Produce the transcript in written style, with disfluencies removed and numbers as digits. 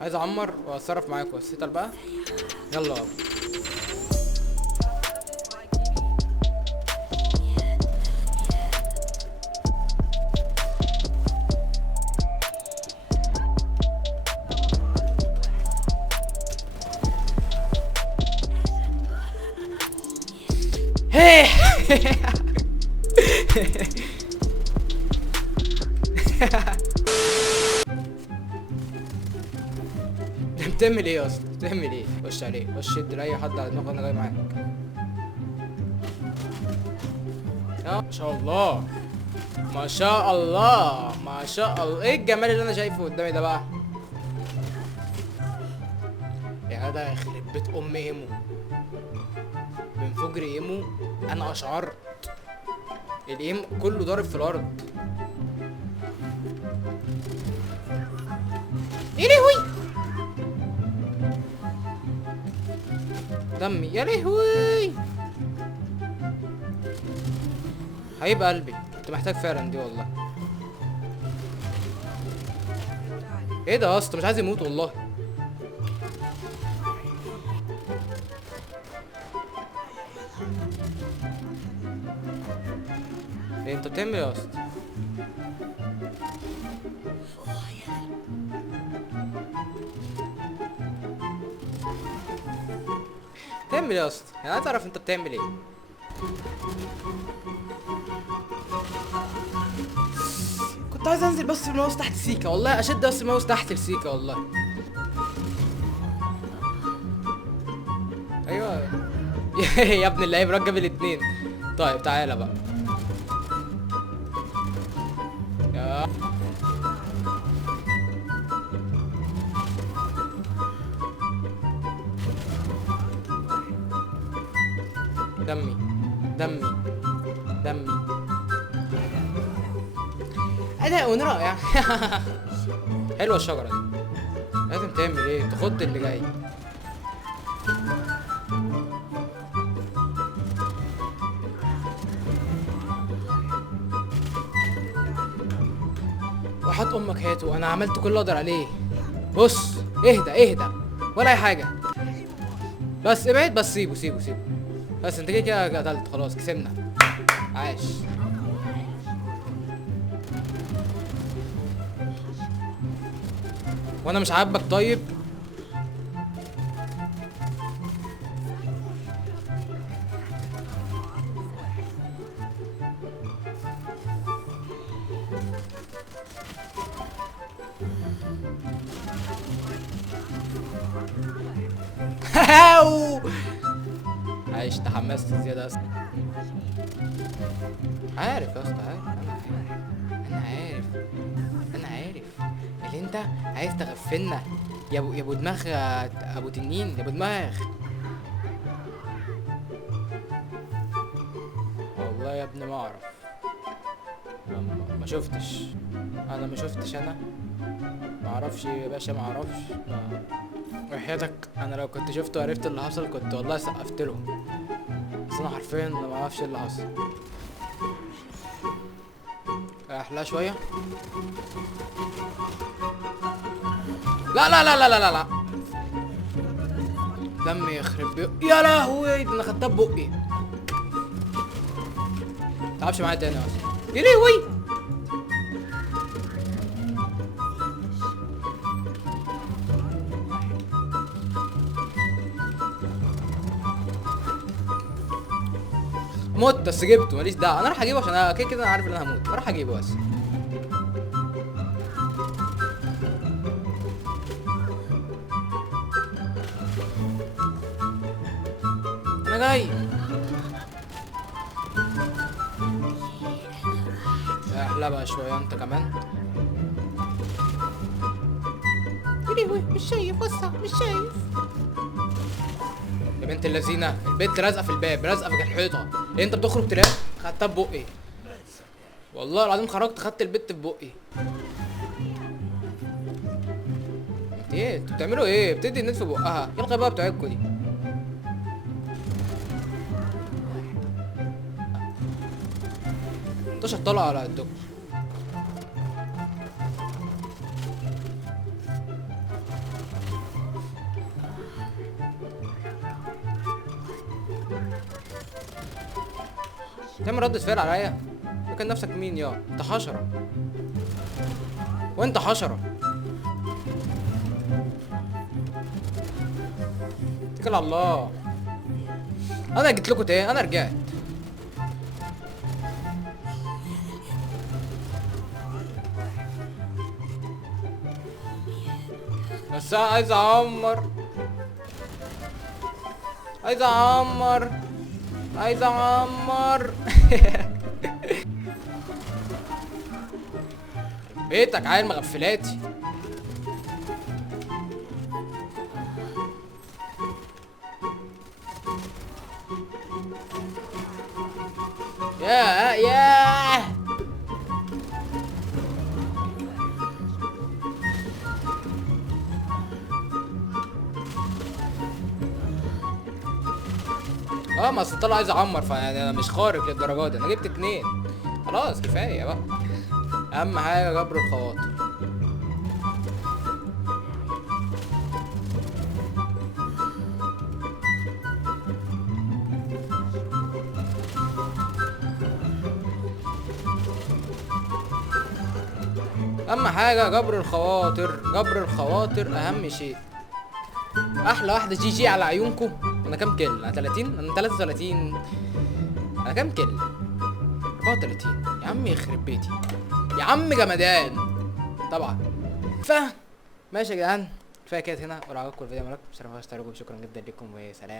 عايز اعمر واتصرف معاكوا بس اتقل بقى. يلا بقى. هيه بتعمل ايه يا اسطى؟ بتعمل ايه؟ خش عليه، خش ادي لاي حد على دماغه انا جاي معاك. يا ما شاء الله، ما شاء الله، ما شاء الله، ايه الجمال اللي انا شايفه قدامي ده بقى؟ يا ده يخرب بيت ام ايمو، من فجر ايمو انا اشعرت الايم كله ضارب في الارض. يا لهوي دمي، يا لهوي حبيب قلبي، كنت محتاج فعلا دي والله. ايه ده يا اسطى؟ مش عايز يموت والله. ايه انت بتعمل ايه يا اسطى؟ بتعمل ايه يا اسطى؟ انا عايز اعرف انت بتعمل ايه. كنت عايز انزل بس الماوس تحت سيكا والله، اشد بس الماوس تحت السيكا والله. ايوه يا ابن اللعيب رجب الاتنين. طيب تعالى بقى يا دمي، دمي، دمي، اداء رائع. حلوه الشجره دي. لازم تعمل ايه؟ تخض اللي جاي. وحط امك هاته، انا عملت كل اللي اقدر عليه. بص اهدى اهدى ولا اي حاجه، بس ابعد، بس سيبه سيبه سيبه، بس انت كده كده قتلت خلاص، كسبنا. عاش. وانا مش عاجبك طيب؟ عايش، تحمست زياده اصلا. عارف يا اسطى، عارف، انا عارف، انا عارف اللي انت عايز تغفلنا يا ابو دماغ، ابو تنين، يا ابو دماغ. والله يا ابني ما اعرف، ما شفتش، انا ما شفتش، انا ما اعرفش يا باشا، ما اعرفش. وحياتك انا لو كنت شفته وعرفت اللي حصل كنت والله سقفت له، بس انا حرفيا ما اعرفش ايه اللي حصل. احلى شويه. لا لا لا لا لا لا لا، دمي يخرب يا لهوي، ده انا خدتها ببقي. متلعبش معايا تاني اصلا، يا لهوي. مت بس جبته، ماليش دعوه، انا راح اجيبه عشان انا كده كده انا عارف ان انا هموت، راح اجيبه بس. انا جاي. احلى بقى شويه انت كمان. يا لهوي مش شايف، بص مش شايف. يا بنت اللذينه، البنت لازقه في الباب، لازقه في الحيطه، إيه انت بتخرج تلاقي خدتها ببقي، والله العظيم خرجت خدت البت ببقي. انت ايه؟ انتوا بتعملوا ايه؟ بتدي النت في بقها، ايه الغباء بتاعتكوا دي؟ انتوا طلع على قدكم. تعمل ردة فعل عليا؟ فاكر نفسك مين يا؟ انت حشرة. وانت حشرة. اتكل على الله. انا جيت لكم تاني، انا رجعت. بس انا عايز اعمر. عايز اعمر. عايز اعمر. بيتك عيل مغفلاتي. ياه ما اصل طلع عايز اعمر، فيعني انا مش خارق للدرجه دي، انا جبت 2. خلاص كفايه بقى. اهم حاجه جبر الخواطر. اهم حاجه جبر الخواطر، جبر الخواطر اهم شيء. احلى واحده جي جي على عيونكم. انا كام كيل؟ انا 30، انا 33. انا كام كيل؟ 34. يا عم يخرب بيتي يا عم جمدان طبعا. ماشي يا جدعان، كفايه كده هنا. ولو عجبكم الفيديو مالكم، شكرا جدا لكم، وسلام.